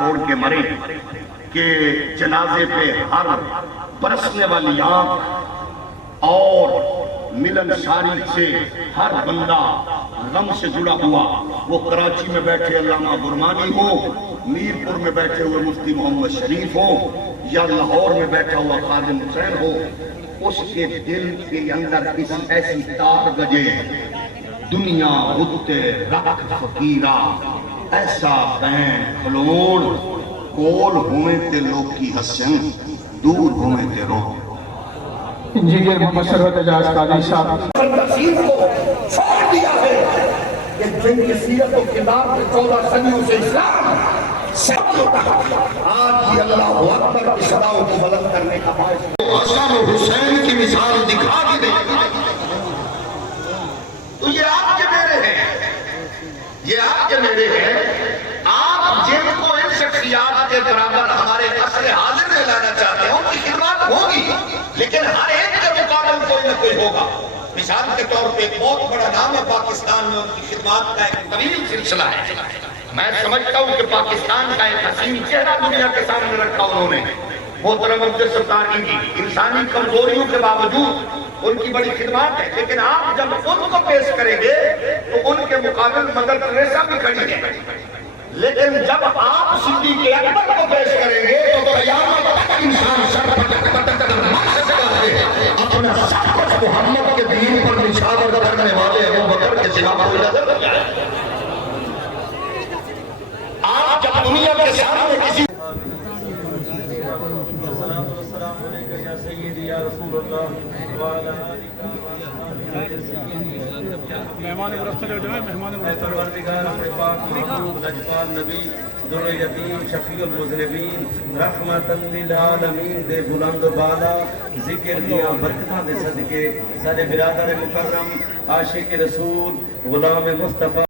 چھوڑ کے مرے کہ جنازے پہ ہر برسنے والی آنکھ اور ملن شاری سے ہر بندہ غم سے جڑا ہوا، وہ کراچی میں بیٹھے علامہ برمانی ہو، میرپور میں بیٹھے ہوئے مفتی محمد شریف ہو، یا لاہور میں بیٹھا ہوا خادم حسین ہو، اس کے دل کے اندر کسی ایسی تار گجے، دنیا بتے رکھ فقیرہ ایسا بین کھلون، کول ہوئے تے لوگ کی حسن دور ہوئے تے رو۔ انجینئر محمد شرفت اعجاز قادری صاحب تفسیر کو چھوڑ دیا ہے کہ جن کی سیرت و کردار میں 14 صدیوں سے اسلام سب ہوتا ہے، آج یہ اللہ اکبر کی صداؤں کو بلند کرنے کا باعث ہے۔ حسن و حسین کی مثال دکھا دی نہیں، تو یہ آپ کے میرے ہیں، یہ آپ کے میرے ہیں، آپ جن کو ان شخصیات کے برابر ہمارے عصر حاضر میں لانا چاہتے ہیں، ان کی خدمات ہوگی، لیکن ہر ایک کے مقابل کوئی نہ کوئی ہوگا۔ مثال کے طور پہ ایک بہت بڑا نام ہے پاکستان میں، ان کی خدمات کا ایک طویل سلسلہ ہے۔ میں سمجھتا ہوں کہ پاکستان کا ایک حسین چہرہ دنیا کے سامنے رکھا انہوں نے، محترم عبد ستار کی انسانی کمزوریوں کے باوجود ان کی بڑی خدمات ہے، لیکن آپ جب ان کو پیش کریں گے تو ان کے مقابل مدر ٹریسا بھی کھڑی ہے، لیکن جب آپ صدیق اکبر کو پیش کریں گے تو قیامت تک انسان سر پٹک پٹک کر مر سکتا ہے، اپنا سب کچھ محمد کے دین پر نشانہ کرنے والے ابو بکر کے سوا کوئی نظر نہیں آئے۔ آپ جب دنیا کے سامنے کسی مہمان مرسل جو ہے، مہمان مرسل پروردگار پاک محمود لجپال نبی در یتیم شفیع المذنبین رحمتاً للعالمین دے بلند و بالا ذکر دیا برکتاں دے صدقے سارے برادر مکرم عاشق رسول غلام مصطفیٰ